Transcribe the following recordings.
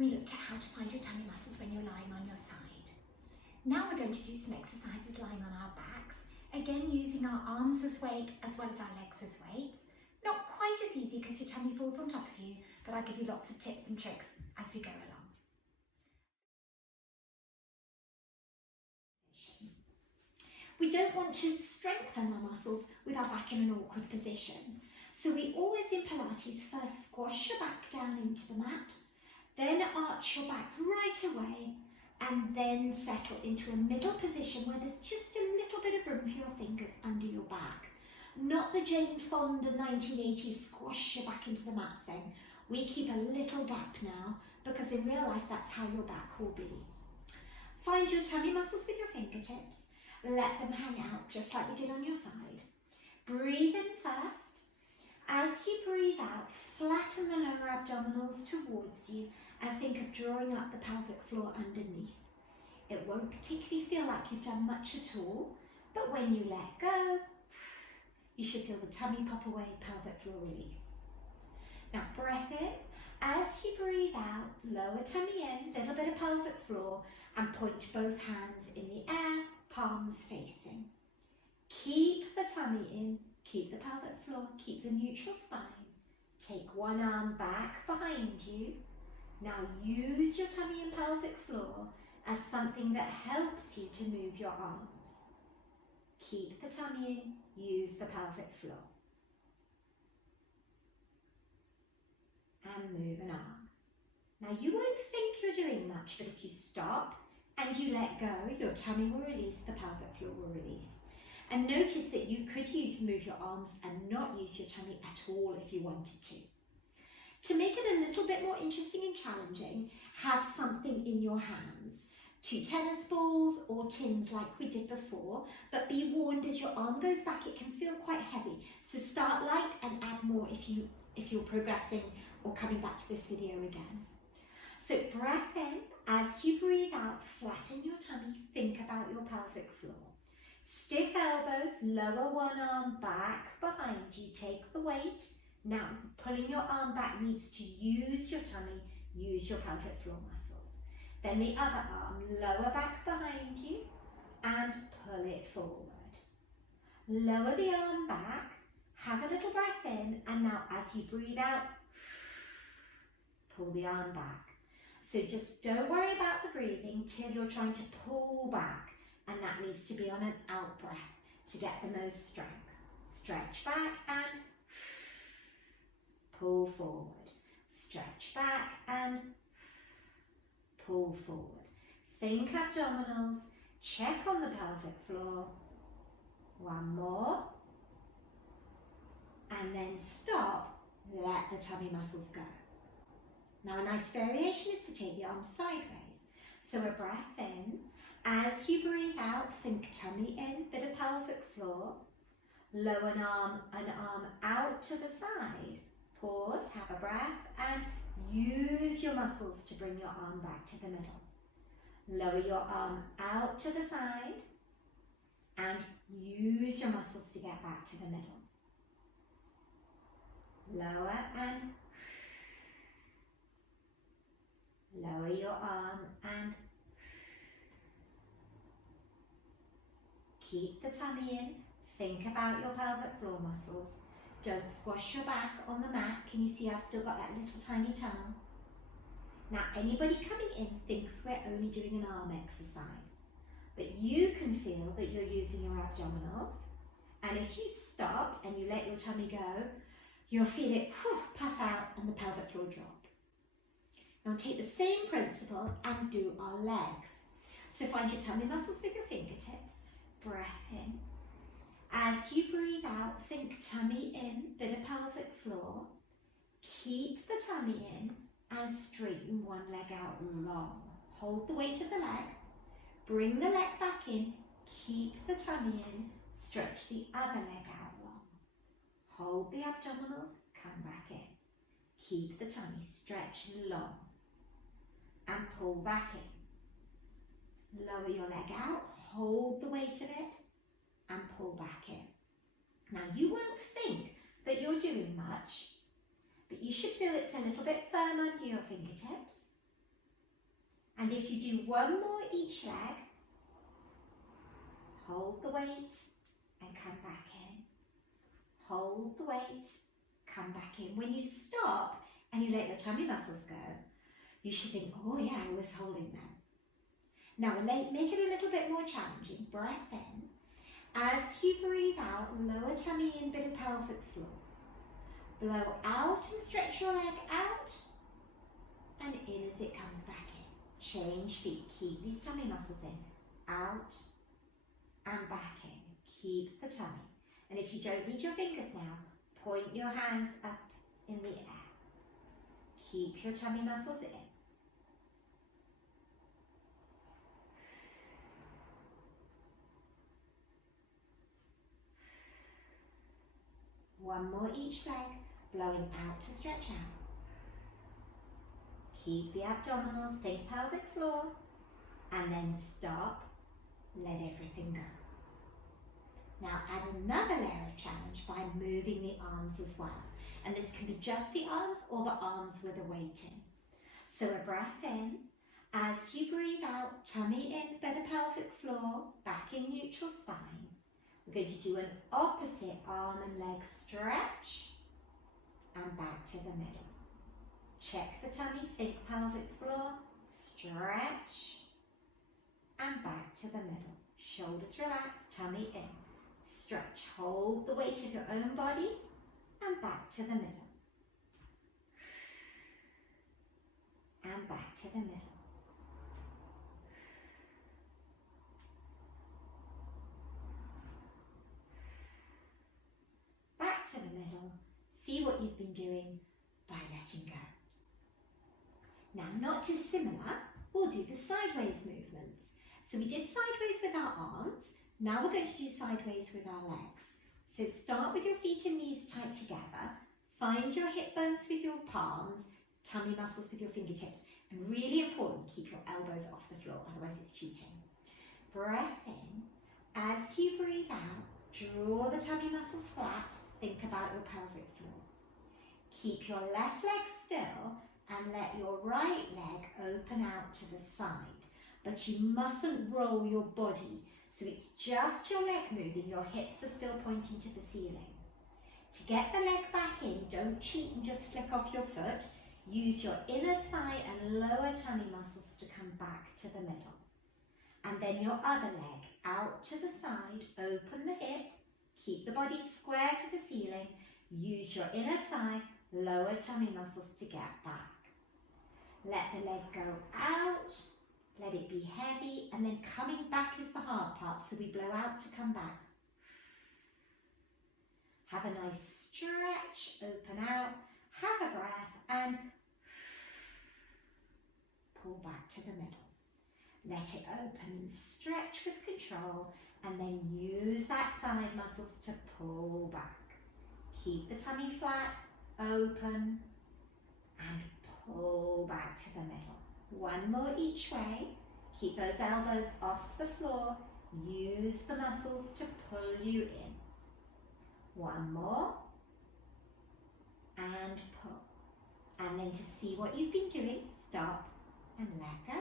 We looked at how to find your tummy muscles when you're lying on your side. Now we're going to do some exercises lying on our backs, again using our arms as weight as well as our legs as weights. Not quite as easy because your tummy falls on top of you, but I'll give you lots of tips and tricks as we go along. We don't want to strengthen our muscles with our back in an awkward position. So we always in Pilates first squash your back down into the mat, then arch your back right away, and then settle into a middle position where there's just a little bit of room for your fingers under your back. Not the Jane Fonda 1980s squash your back into the mat thing. We keep a little gap now because in real life that's how your back will be. Find your tummy muscles with your fingertips. Let them hang out just like we did on your side. Breathe in first. As you breathe out, flatten the lower abdominals towards you and think of drawing up the pelvic floor underneath. It won't particularly feel like you've done much at all, but when you let go, you should feel the tummy pop away, pelvic floor release. Now breath in. As you breathe out, lower tummy in, little bit of pelvic floor, and point both hands in the air, palms facing. Keep the tummy in, keep the pelvic floor, keep the neutral spine. Take one arm back behind you. Now use your tummy and pelvic floor as something that helps you to move your arms. Keep the tummy in, use the pelvic floor. And move an arm. Now you won't think you're doing much, but if you stop and you let go, your tummy will release, the pelvic floor will release. And notice that you could move your arms and not use your tummy at all if you wanted to. To make it a little bit more interesting and challenging, have something in your hands. 2 tennis balls or tins like we did before, but be warned as your arm goes back it can feel quite heavy. So start light and add more if you're progressing or coming back to this video again. So breath in. As you breathe out, flatten your tummy, think about your pelvic floor. Stiff elbows, lower one arm back behind you, take the weight. Now pulling your arm back needs to use your tummy, use your pelvic floor muscles. Then the other arm, lower back behind you and pull it forward. Lower the arm back, have a little breath in, and now as you breathe out, pull the arm back. So just don't worry about the breathing till you're trying to pull back, and that needs to be on an out breath to get the most strength. Stretch back and pull forward. Stretch back and pull forward. Think abdominals, check on the pelvic floor. One more. And then stop, let the tummy muscles go. Now a nice variation is to take the arms sideways. So a breath in. As you breathe out, think tummy in, bit of pelvic floor. Lower an arm out to the side. Pause, have a breath, and use your muscles to bring your arm back to the middle. Lower your arm out to the side, and use your muscles to get back to the middle. Lower and lower your arm and keep the tummy in. Think about your pelvic floor muscles. Don't squash your back on the mat. Can you see I've still got that little tiny tunnel? Now anybody coming in thinks we're only doing an arm exercise, but you can feel that you're using your abdominals, and if you stop and you let your tummy go, you'll feel it puff out and the pelvic floor drop. Now take the same principle and do our legs. So find your tummy muscles with your fingertips, breath in. As you breathe out, think tummy in, bit of pelvic floor. Keep the tummy in and straighten one leg out long. Hold the weight of the leg, bring the leg back in, keep the tummy in, stretch the other leg out long. Hold the abdominals, come back in. Keep the tummy stretched long and pull back in. Lower your leg out, hold the weight of it and pull back in. Now you won't think that you're doing much, but you should feel it's a little bit firm under your fingertips. And if you do one more each leg, hold the weight and come back in. Hold the weight, come back in. When you stop and you let your tummy muscles go, you should think, oh yeah, I was holding them. Now make it a little bit more challenging. Breath in. As you breathe out, lower tummy in, bit of pelvic floor. Blow out and stretch your leg out and in as it comes back in. Change feet. Keep these tummy muscles in. Out and back in. Keep the tummy. And if you don't need your fingers now, point your hands up in the air. Keep your tummy muscles in. One more each leg, blowing out to stretch out. Keep the abdominals, think pelvic floor, and then stop, let everything go. Now add another layer of challenge by moving the arms as well. And this can be just the arms or the arms with a weight in. So a breath in. As you breathe out, tummy in, better pelvic floor, back in neutral spine. We're going to do an opposite arm and leg stretch and back to the middle. Check the tummy, think pelvic floor, stretch and back to the middle. Shoulders relaxed, tummy in. Stretch, hold the weight of your own body and back to the middle. And back to the middle. Back to the middle. See what you've been doing by letting go. Now, not dissimilar, we'll do the sideways movements. So we did sideways with our arms. Now we're going to do sideways with our legs. So start with your feet and knees tight together. Find your hip bones with your palms, tummy muscles with your fingertips. And really important, keep your elbows off the floor, otherwise it's cheating. Breath in. As you breathe out, draw the tummy muscles flat. Think about your pelvic floor. Keep your left leg still and let your right leg open out to the side. But you mustn't roll your body. So it's just your leg moving, your hips are still pointing to the ceiling. To get the leg back in, don't cheat and just flick off your foot. Use your inner thigh and lower tummy muscles to come back to the middle. And then your other leg out to the side, open the hip, keep the body square to the ceiling. Use your inner thigh, lower tummy muscles to get back. Let the leg go out. Let it be heavy, and then coming back is the hard part, so we blow out to come back. Have a nice stretch, open out, have a breath, and pull back to the middle. Let it open and stretch with control, and then use that side muscles to pull back. Keep the tummy flat, open, and pull back to the middle. One more each way. Keep those elbows off the floor. Use the muscles to pull you in. One more. And pull. And then to see what you've been doing, stop and let go.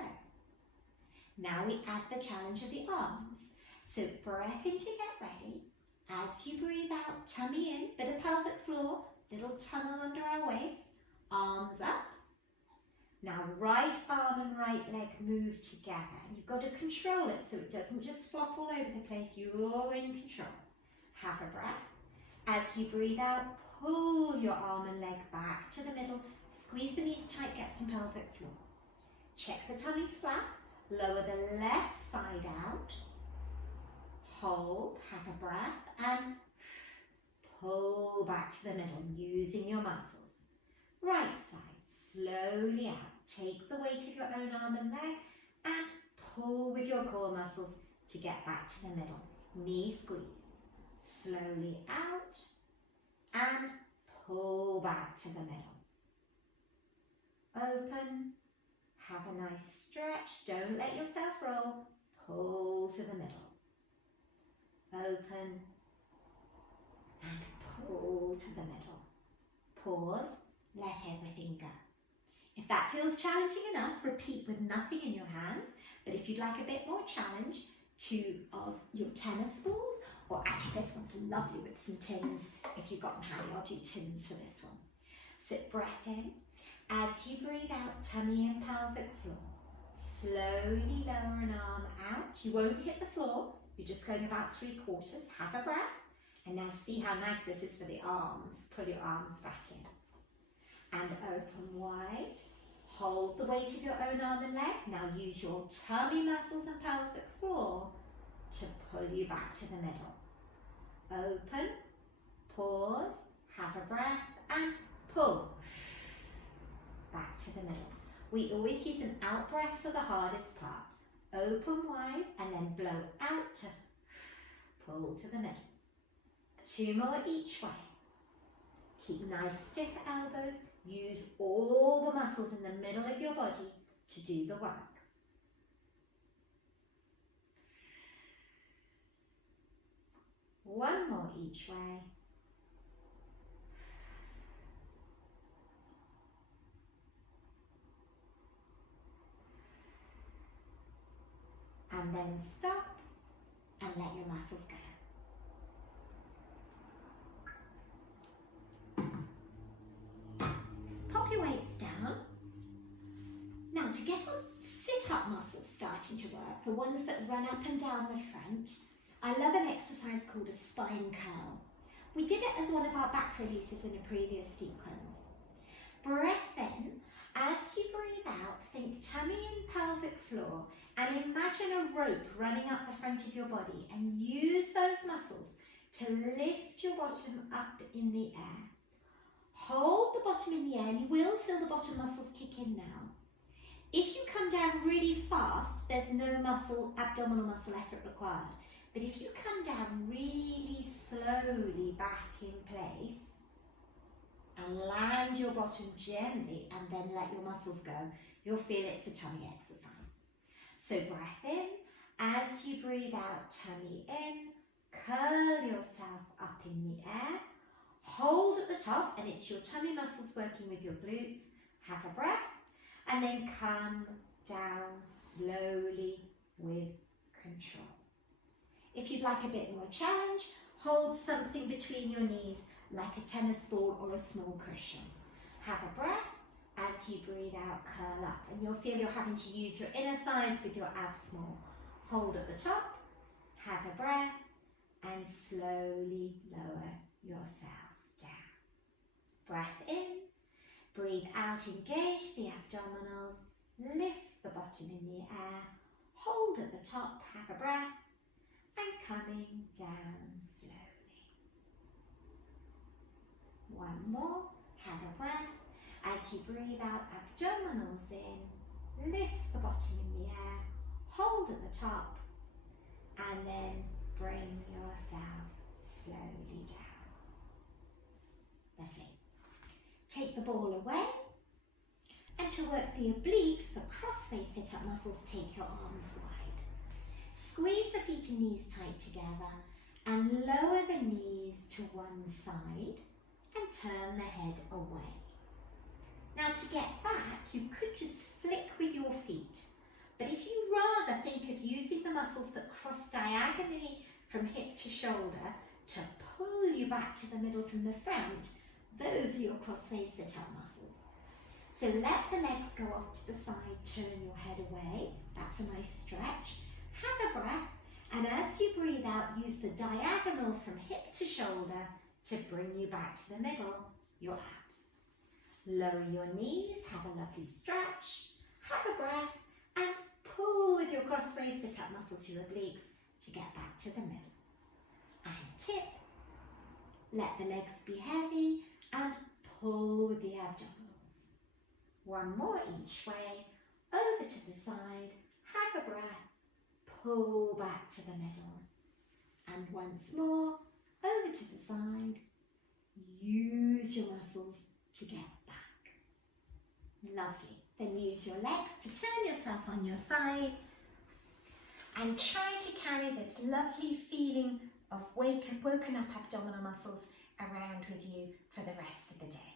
Now we add the challenge of the arms. So breath in to get ready. As you breathe out, tummy in, bit of pelvic floor, little tunnel under our waist, arms up. Now right arm and right leg move together. You've got to control it so it doesn't just flop all over the place. You're in control. Have a breath. As you breathe out, pull your arm and leg back to the middle. Squeeze the knees tight, get some pelvic floor. Check the tummy's flat. Lower the left side out. Hold, have a breath, and pull back to the middle using your muscles. Right side, slowly out. Take the weight of your own arm and leg and pull with your core muscles to get back to the middle. Knee squeeze. Slowly out and pull back to the middle. Open. Have a nice stretch. Don't let yourself roll. Pull to the middle. Open and pull to the middle. Pause. Let everything go. If that feels challenging enough, repeat with nothing in your hands. But if you'd like a bit more challenge, 2 of your tennis balls, or actually this one's lovely with some tins. If you've got them handy, I'll do tins for this one. So breath in. As you breathe out, tummy and pelvic floor. Slowly lower an arm out. You won't hit the floor. You're just going about 3/4. Have a breath. And now see how nice this is for the arms. Pull your arms back in. And open wide. Hold the weight of your own arm and leg. Now use your tummy muscles and pelvic floor to pull you back to the middle. Open, pause, have a breath and pull. Back to the middle. We always use an out breath for the hardest part. Open wide and then blow out to pull to the middle. 2 more each way. Keep nice stiff elbows. Use all the muscles in the middle of your body to do the work. One more each way. And then stop and let your muscles go. Pop your weights down. Now to get our sit-up muscles starting to work, the ones that run up and down the front, I love an exercise called a spine curl. We did it as one of our back releases in a previous sequence. Breath in. As you breathe out, think tummy and pelvic floor and imagine a rope running up the front of your body and use those muscles to lift your bottom up in the air. Hold the bottom in the air and you will feel the bottom muscles kick in now. If you come down really fast, there's no abdominal muscle effort required. But if you come down really slowly back in place and land your bottom gently and then let your muscles go, you'll feel it's a tummy exercise. So breath in. As you breathe out, tummy in. Curl yourself up in the air. Hold at the top, and it's your tummy muscles working with your glutes. Have a breath, and then come down slowly with control. If you'd like a bit more challenge, hold something between your knees like a tennis ball or a small cushion. Have a breath. As you breathe out, curl up, and you'll feel you're having to use your inner thighs with your abs more. Hold at the top, have a breath, and slowly lower yourself down. Breath in, breathe out, engage the abdominals, lift the bottom in the air, hold at the top, have a breath, and coming down slowly. One more, have a breath. As you breathe out, abdominals in, lift the bottom in the air, hold at the top, and then bring yourself slowly down. Lovely. Take the ball away, and to work the obliques, the cross-face sit-up muscles, take your arms wide. Squeeze the feet and knees tight together, and lower the knees to one side, and turn the head away. Now to get back, you could just flick with your feet. But if you rather think of using the muscles that cross diagonally from hip to shoulder to pull you back to the middle from the front, those are your cross-face sit-up muscles. So let the legs go off to the side, turn your head away. That's a nice stretch. Have a breath, and as you breathe out, use the diagonal from hip to shoulder to bring you back to the middle, your abs. Lower your knees, have a lovely stretch, have a breath, and pull with your cross-face sit-up muscles, your obliques, to get back to the middle. And tip, let the legs be heavy, and pull with the abdominals. One more each way, over to the side, have a breath, pull back to the middle. And once more, over to the side, use your muscles to get back. Lovely. Then use your legs to turn yourself on your side and try to carry this lovely feeling of woken up abdominal muscles around with you for the rest of the day.